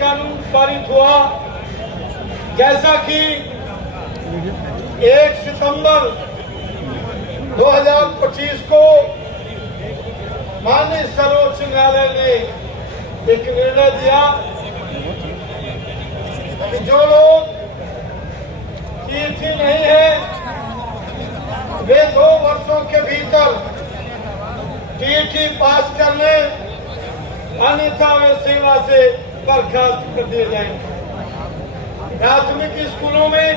कानून पारित हुआ, जैसा कि 1 सितंबर 2025 को माननीय सर्वोच्च न्यायालय ने एक निर्णय दिया कि जो लोग टीटी नहीं है वे 2 वर्षों के भीतर टीटी पास कर ले, अन्यथा वे सेवा से बर्खास्त कर दिए जाएंगे। प्राथमिक स्कूलों में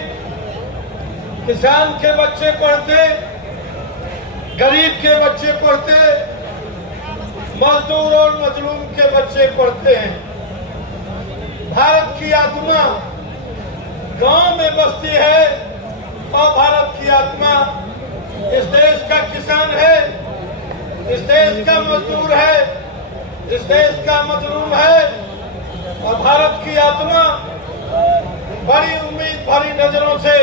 किसान के बच्चे पढ़ते, गरीब के बच्चे पढ़ते, मजदूर और मजलूम के बच्चे पढ़ते हैं। भारत की आत्मा गांव में बसती है और भारत की आत्मा इस देश का किसान है, इस देश का मजदूर है, इस देश का मजलूम है। और भारत की आत्मा बड़ी उम्मीद भरी नजरों से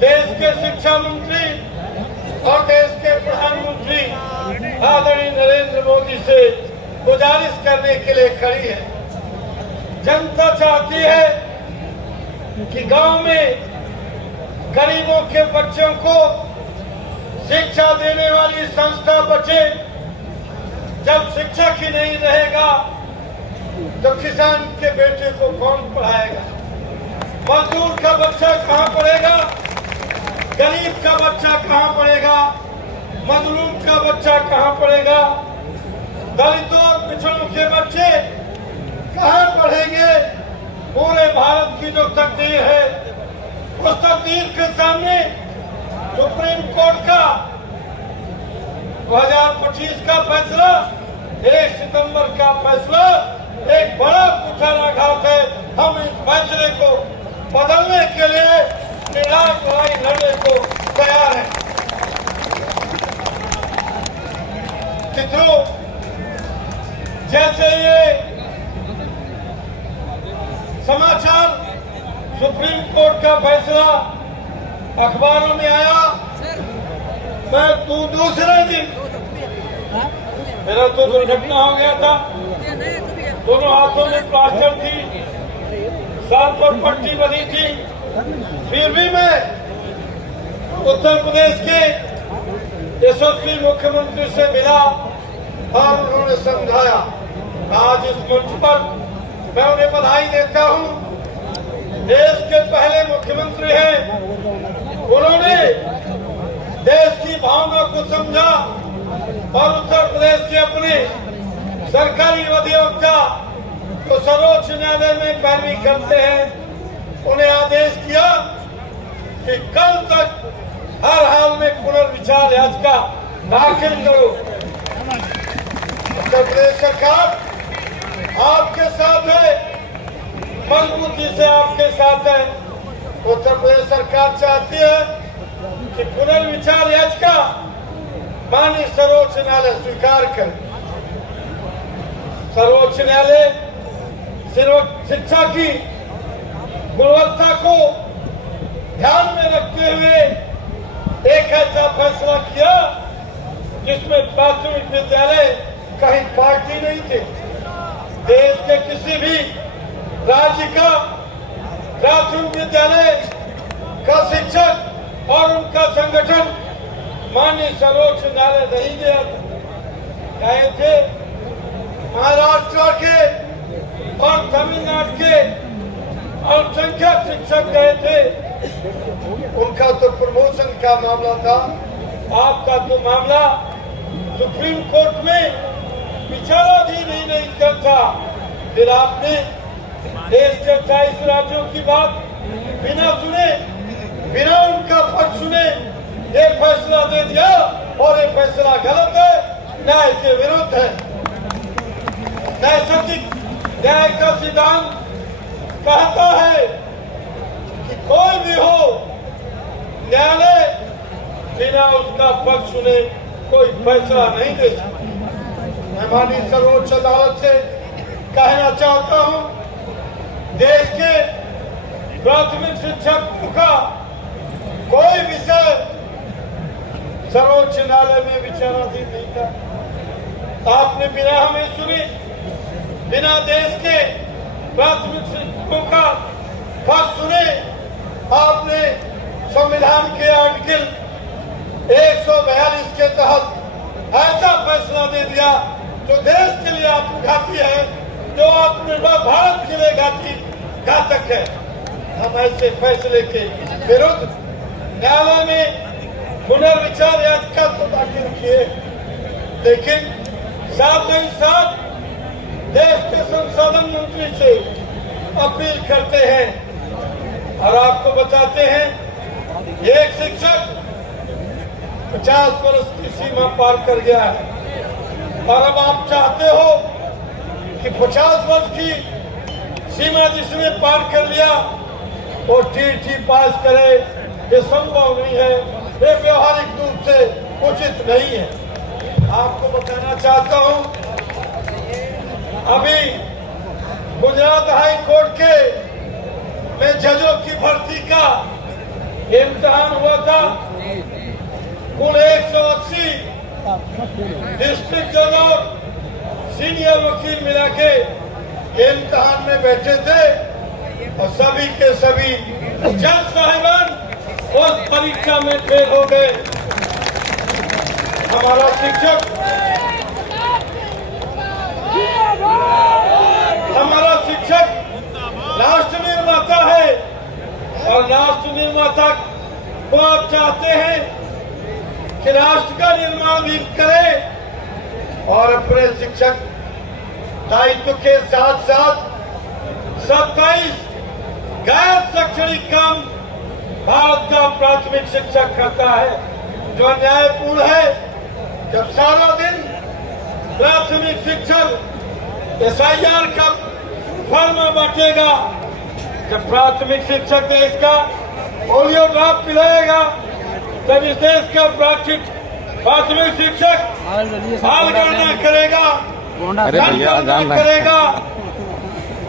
देश के शिक्षा मंत्री और देश के प्रधानमंत्री आदरणीय नरेंद्र मोदी से गुजारिश करने के लिए खड़ी है। जनता चाहती है कि गांव में गरीबों के बच्चों को शिक्षा देने वाली संस्था बचे। जब शिक्षक ही नहीं रहेगा तो किसान के बेटे को कौन पढ़ाएगा? मजदूर का बच्चा कहाँ पढ़ेगा? गरीब का बच्चा कहाँ पढ़ेगा? मजलूम का बच्चा कहाँ पढ़ेगा? दलितों और पिछड़ों के बच्चे कहाँ पढ़ेंगे? पूरे भारत की जो तकदीर है, उस तकदीर के सामने सुप्रीम कोर्ट का 2025 का फैसला, 1 सितंबर का फैसला एक बड़ा कुठाराघात है। हम इस फैसले को बदलने के लिए निर्णायक लड़ाई लड़ने को तैयार हैं। मित्रों, जैसे ये समाचार सुप्रीम कोर्ट का फैसला अखबारों में आया, मैं दूसरे दिन मेरा तो दुर्घटना हो गया था, दोनों हाथों में प्लास्टर थी, सर पर पट्टी बनी थी, फिर भी मैं उत्तर प्रदेश के यशस्वी मुख्यमंत्री से मिला और उन्होंने समझाया। आज इस मंच पर मैं उन्हें बधाई देता हूं। देश के पहले मुख्यमंत्री हैं, उन्होंने देश की भावना को समझा और उत्तर प्रदेश के अपने सरकारी अधिवक्ता तो सर्वोच्च न्यायालय में पैरवी करते हैं, उन्हें आदेश किया कि कल तक हर हाल में पुनर्विचार याचिका दाखिल करो। उत्तर प्रदेश सरकार आपके साथ है, मजबूती से आपके साथ है। उत्तर प्रदेश सरकार चाहती है कि पुनर्विचार याचिका माननीय सर्वोच्च न्यायालय स्वीकार करे। सर्वोच्च न्यायालय शिक्षा की गुणवत्ता को ध्यान में रखते हुए एक ऐसा फैसला किया जिसमें प्राथमिक विद्यालय कहीं पार्टी नहीं थे। देश के किसी भी राज्य का प्राथमिक विद्यालय का शिक्षक और उनका संगठन माननीय सर्वोच्च न्यायालय नहीं गया गए थे। महाराष्ट्र के और तमिलनाडु के अल्पसंख्यक शिक्षक गए थे, उनका तो प्रमोशन का मामला था। आपका तो मामला सुप्रीम कोर्ट में विचाराधीन ही नहीं करता। फिर आपने देश के 28 राज्यों की बात बिना सुने, बिना उनका पक्ष सुने ये फैसला दे दिया और ये फैसला गलत है, न्याय के विरुद्ध है। नैतिक न्याय का सिद्धांत कहता है कि कोई भी हो, न्यायालय बिना उसका पक्ष सुने कोई फैसला नहीं दे सकता। मैं माननीय सर्वोच्च अदालत से कहना चाहता हूं, देश के प्राथमिक शिक्षकों का कोई विषय सर्वोच्च न्यायालय में विचाराधीन नहीं था। आपने बिना हमें सुने, बिना देश के प्राथमिक शिक्षकों का पक्ष सुने। आपने संविधान के आर्टिकल 142 के तहत ऐसा फैसला दे दिया जो देश के लिए आत्मघाती है, जो आत्मनिर्भर भारत के लिए घातक है। हम ऐसे फैसले के विरुद्ध न्यायालय में पुनर्विचार याचिका तो दाखिल किए, लेकिन साथ ही साथ देश के संसाधन मंत्री से अपील करते हैं और आपको बताते हैं एक शिक्षक 50 वर्ष की सीमा पार कर गया है और अब आप चाहते हो कि 50 वर्ष की सीमा जिसने पार कर लिया वो टीटी पास करे, ये संभव नहीं है, ये व्यवहारिक रूप से उचित नहीं है। आपको बताना चाहता हूं, अभी गुजरात हाई कोर्ट के में जजों की भर्ती का इम्तिहान हुआ था। कुल 180 डिस्ट्रिक्ट जज और सीनियर वकील मिला के इम्तिहान में बैठे थे और सभी के सभी जज साहिबान उस परीक्षा में फेल हो गए। हमारा शिक्षक राष्ट्र निर्माता है और राष्ट्र निर्माता को आप चाहते हैं कि राष्ट्र का निर्माण भी करे और अपने शिक्षक दायित्व के साथ साथ 27 गैर शैक्षणिक काम भारत का प्राथमिक शिक्षक करता है, जो न्यायपूर्ण है। जब सारा दिन प्राथमिक शिक्षक SIR का फॉर्म बांटेगा, जब प्राथमिक शिक्षक देश का पोलियो ड्रॉप पिलाएगा, तब इस देश का प्राथमिक शिक्षक बाल गणना करेगा, करेगा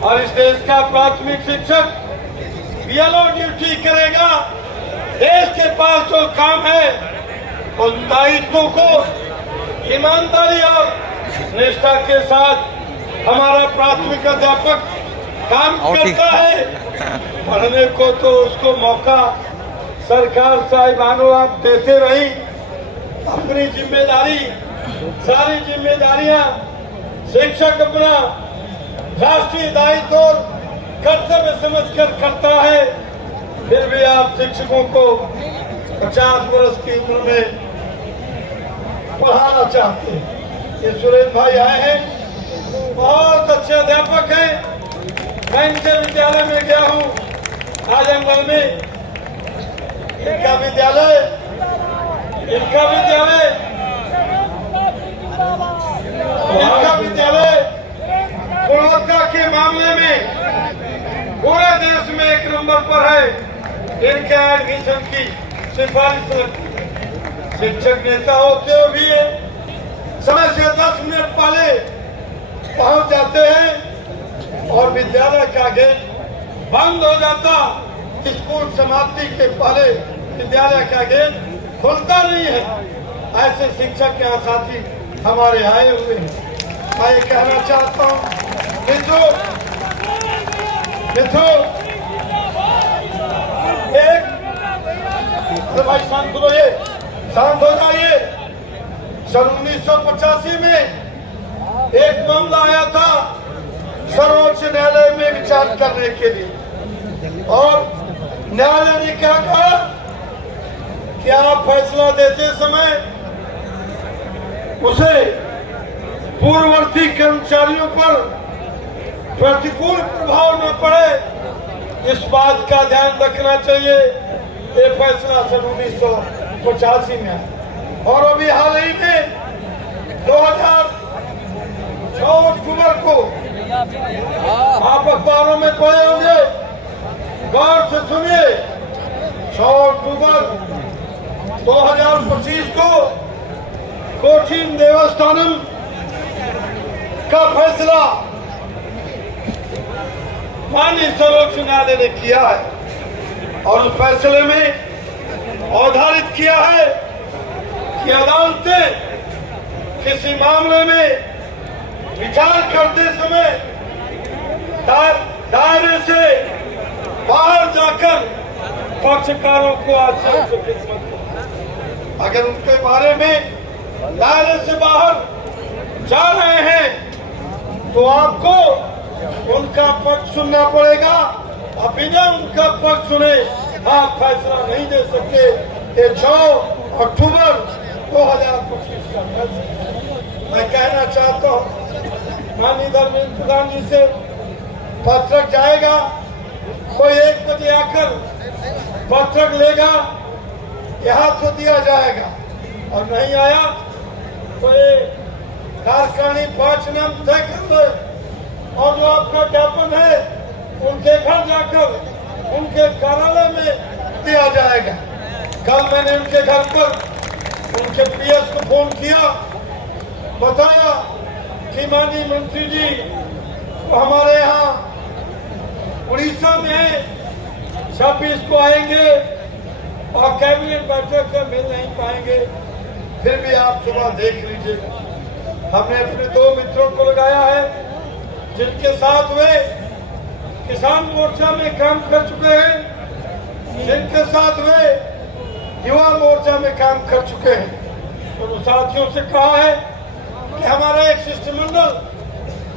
और इस देश का प्राथमिक शिक्षक BLO ड्यूटी करेगा। देश के पास जो काम है उन दायित्वों को ईमानदारी और निष्ठा के साथ हमारा प्राथमिक अध्यापक काम करता है। पढ़ने को तो उसको मौका सरकार साहिबानों आप देते रही। अपनी जिम्मेदारी, सारी जिम्मेदारियां शिक्षक अपना राष्ट्रीय दायित्व और कर्तव्य समझकर करता है, फिर भी आप शिक्षकों को 50 वर्ष की उम्र में पढ़ाना चाहते हैं। ये सुरेश भाई आए हैं, बहुत अच्छे अध्यापक हैं। मैं इनके विद्यालय में गया हूँ आजमगढ़ में। इनका विद्यालय गुणवत्ता के मामले में पूरे देश में 1 नंबर पर है। इनके एडमिशन की सिफारिश लगती है। शिक्षक नेता होते हुए भी समय से 10 मिनट पहले पहुंच जाते हैं और विद्यालय का गेट बंद हो जाता। स्कूल समाप्ति के पहले विद्यालय का गेट खुलता नहीं है। ऐसे शिक्षक यहाँ साथी हमारे आए हुए हैं। मैं ये कहना चाहता हूँ मित्रों, भाई शांत हो जाइए, शांत हो जाइए। सन 1985 में एक मामला आया था सर्वोच्च न्यायालय में विचार करने के लिए और न्यायालय ने क्या कहा कि आप फैसला देते समय उसे पूर्ववर्ती कर्मचारियों पर प्रतिकूल प्रभाव न पड़े, इस बात का ध्यान रखना चाहिए। ये फैसला सन 1985 में आया और अभी हाल ही में 2006 अक्टूबर को आप अखबारों में पढ़े होंगे, गौर से सुनिए। 6 अक्टूबर 2025 को कोचीन देवस्थानम का फैसला माननीय सर्वोच्च न्यायालय ने किया है और उस फैसले में अवधारित किया है कि अदालतें किसी मामले में विचार करते समय बाहर जाकर पक्षकारों को आश्रय से खिदमत करें। अगर उनके बारे में दायरे से बाहर जा रहे हैं तो आपको उनका पक्ष सुनना पड़ेगा। और बिना उनका पक्ष सुने आप फैसला नहीं दे सकते। ये 6 अक्टूबर 2025 का फैसला मैं कहना चाहता हूँ। माननीय धर्मेंद्र प्रधान जी से पत्रक जाएगा, कोई 1 बजे आकर पत्रक लेगा, यहाँ तो दिया जाएगा, और नहीं आया तो ये कार्यकारिणी 5 नाम तय कर दे, और जो आपका ज्ञापन है उनके घर जाकर उनके कार्यालय में दिया जाएगा। कल मैंने उनके घर पर उनके पीएस को फोन किया, बताया कि माननीय मंत्री जी वो हमारे यहाँ उड़ीसा में है, 26 को आएंगे और कैबिनेट बैठक से मिल नहीं पाएंगे। फिर भी आप सुबह देख लीजिए, हमने अपने 2 मित्रों को लगाया है जिनके साथ वे किसान मोर्चा में काम कर चुके हैं, जिनके साथ वे युवा मोर्चा में काम कर चुके हैं। तो साथियों से कहा है कि हमारा एक शिष्टमंडल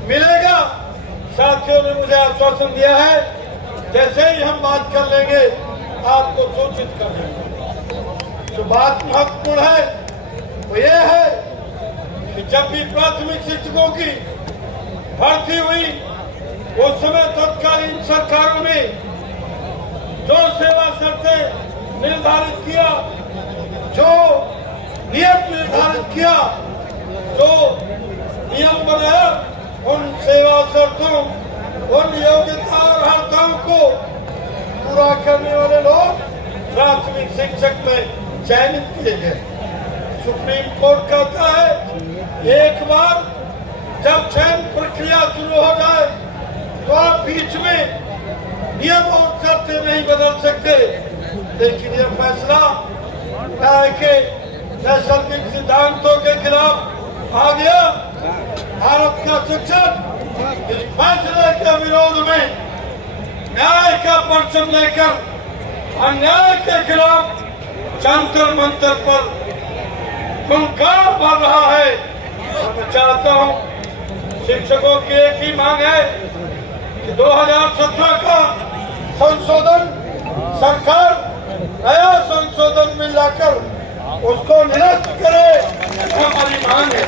मिलेगा। साथियों ने मुझे आश्वासन दिया है जैसे ही हम बात कर लेंगे आपको सूचित कर देंगे। जो बात महत्वपूर्ण है वो ये है कि जब भी प्राथमिक शिक्षकों की भर्ती हुई उस समय तत्कालीन सरकारों ने जो सेवा शर्तें निर्धारित किया, जो नियम निर्धारित किया, जो नियम बनाया, उन सेवा शर्तों, उन योग्यता और अर्हताओं को पूरा करने वाले लोग प्राथमिक शिक्षक में चयनित किए गए। सुप्रीम कोर्ट कहता है एक बार जब चयन प्रक्रिया शुरू हो जाए तो आप बीच में नियम और शर्तें नहीं बदल सकते। लेकिन यह फैसला न्याय के नैसर्गिक सिद्धांतों के खिलाफ आ गया। भारत का शिक्षक इस फैसले के विरोध में न्याय का परचम लेकर अन्याय के खिलाफ जंतर मंतर पर हुंकार भर रहा है। मैं चाहता हूं, शिक्षकों की एक ही मांग है कि 2017 का संशोधन सरकार नया संशोधन में लाकर उसको निरस्त करे, हमारी मांग है।